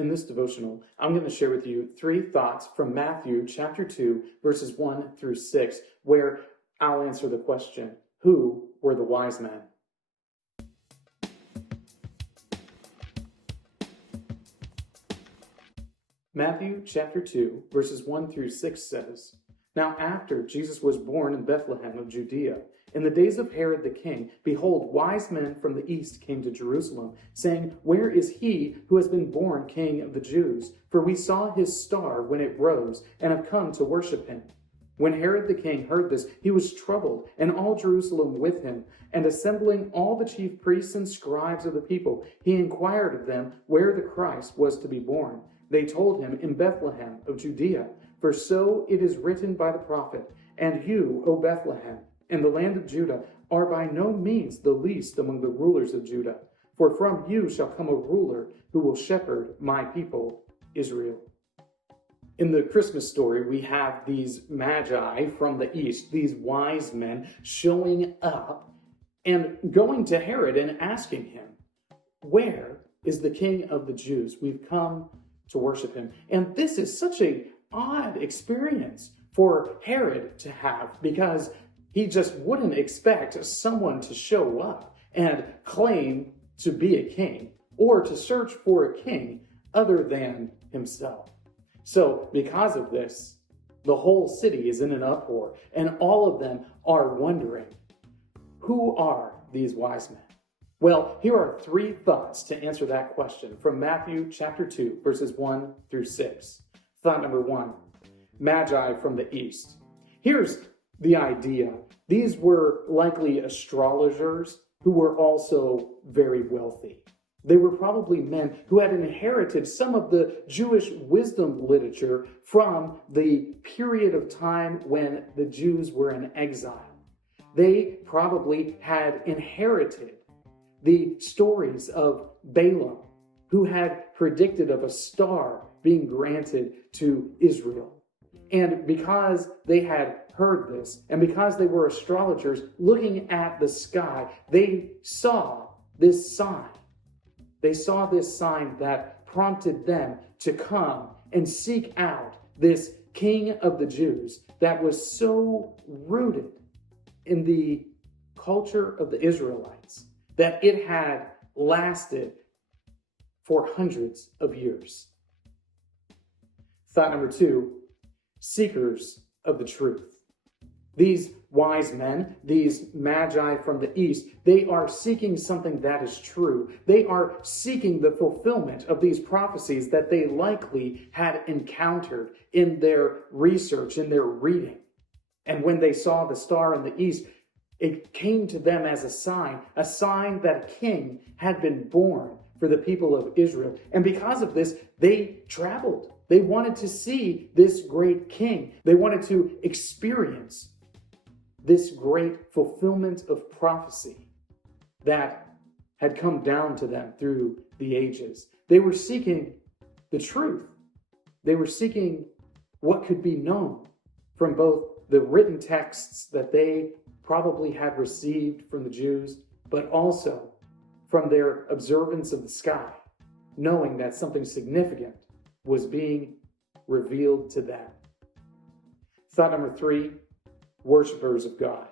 In this devotional, I'm going to share with you 3 thoughts from Matthew chapter 2, verses 1 through 6, where I'll answer the question, who were the wise men? Matthew chapter 2, verses 1 through 6 says, Now after Jesus was born in Bethlehem of Judea, in the days of Herod the king, behold, wise men from the east came to Jerusalem, saying, Where is he who has been born King of the Jews? For we saw his star when it rose, and have come to worship him. When Herod the king heard this, he was troubled, and all Jerusalem with him. And assembling all the chief priests and scribes of the people, he inquired of them where the Christ was to be born. They told him, In Bethlehem of Judea, for so it is written by the prophet, And you, O Bethlehem, in the land of Judah, are by no means the least among the rulers of Judah. For from you shall come a ruler who will shepherd my people, Israel. In the Christmas story, we have these Magi from the east, these wise men showing up and going to Herod and asking him, Where is the King of the Jews? We've come to worship him. And this is such an odd experience for Herod to have, because he just wouldn't expect someone to show up and claim to be a king or to search for a king other than himself. So because of this, the whole city is in an uproar, and all of them are wondering, who are these wise men? Well, here are 3 thoughts to answer that question from Matthew chapter 2, verses 1 through 6. Thought number 1, Magi from the east. Here's the idea. These were likely astrologers who were also very wealthy. They were probably men who had inherited some of the Jewish wisdom literature from the period of time when the Jews were in exile. They probably had inherited the stories of Balaam, who had predicted of a star being granted to Israel. And because they had heard this, and because they were astrologers looking at the sky, they saw this sign. They saw this sign that prompted them to come and seek out this King of the Jews that was so rooted in the culture of the Israelites that it had lasted for hundreds of years. Thought number 2, seekers of the truth. These wise men, these Magi from the east, they are seeking something that is true. They are seeking the fulfillment of these prophecies that they likely had encountered in their research, in their reading. And when they saw the star in the east, it came to them as a sign that a king had been born for the people of Israel. And because of this, they traveled. They wanted to see this great king. They wanted to experience this great fulfillment of prophecy that had come down to them through the ages. They were seeking the truth. They were seeking what could be known from both the written texts that they probably had received from the Jews, but also from their observance of the sky, knowing that something significant was being revealed to them. Thought number 3, worshipers of God.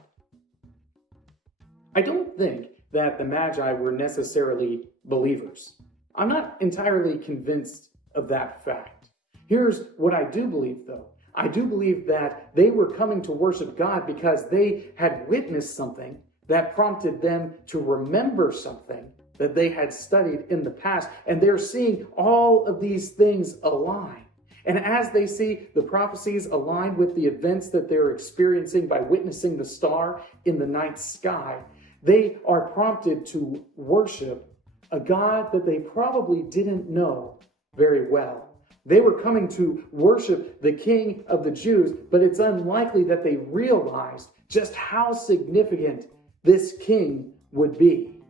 I don't think that the Magi were necessarily believers. I'm not entirely convinced of that fact. Here's what I do believe, though. I do believe that they were coming to worship God because they had witnessed something that prompted them to remember something that they had studied in the past. And they're seeing all of these things align. And as they see the prophecies aligned with the events that they're experiencing by witnessing the star in the night sky, they are prompted to worship a God that they probably didn't know very well. They were coming to worship the King of the Jews, but it's unlikely that they realized just how significant this king would be.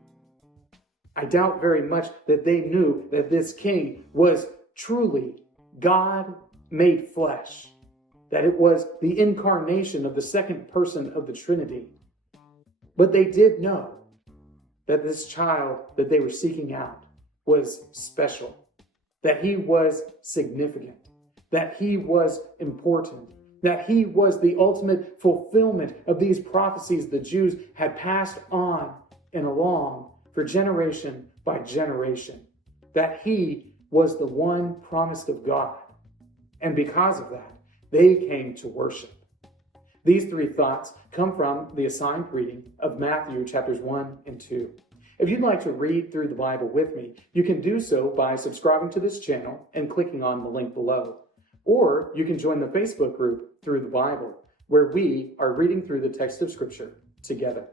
I doubt very much that they knew that this king was truly God made flesh, that it was the incarnation of the second person of the Trinity. But they did know that this child that they were seeking out was special, that he was significant, that he was important, that he was the ultimate fulfillment of these prophecies the Jews had passed on and along for generation by generation, that he was the one promised of God. And because of that, they came to worship. These three thoughts come from the assigned reading of Matthew chapters 1 and 2. If you'd like to read through the Bible with me, you can do so by subscribing to this channel and clicking on the link below. Or you can join the Facebook group Through the Bible, where we are reading through the text of Scripture together.